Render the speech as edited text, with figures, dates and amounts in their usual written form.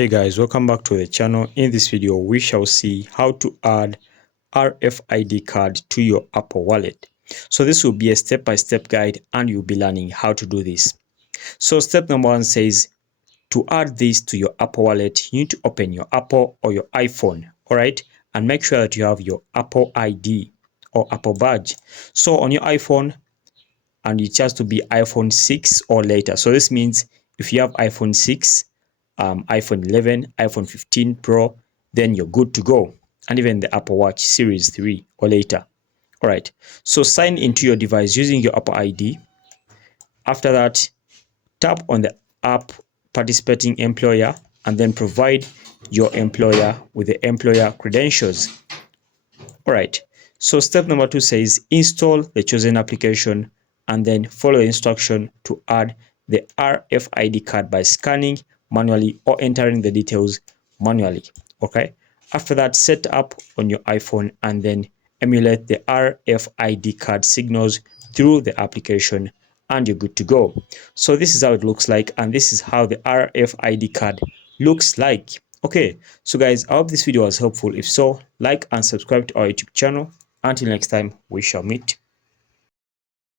Hey guys, welcome back to the channel. In this video, we shall see how to add RFID card to your Apple Wallet. So this will be a step-by-step guide and you'll be learning how to do this. So step number 1 says to add this to your Apple Wallet, you need to open your Apple or your iPhone, all right? And make sure that you have your Apple ID or Apple badge. So on your iPhone, and it has to be iPhone 6 or later. So this means if you have iPhone 6, iPhone 11, iPhone 15 Pro, then you're good to go. And even the Apple Watch Series 3 or later. All right. So sign into your device using your Apple ID. After that, tap on the app participating employer and then provide your employer with the employer credentials. All right. So step number 2 says install the chosen application and then follow the instruction to add the RFID card by scanning manually or entering the details manually. Okay. After that, set up on your iPhone and then emulate the RFID card signals through the application and you're good to go. So this is how it looks like, and this is how the RFID card looks like. Okay, so guys, I hope this video was helpful. If so, like and subscribe to our YouTube channel. Until next time, we shall meet.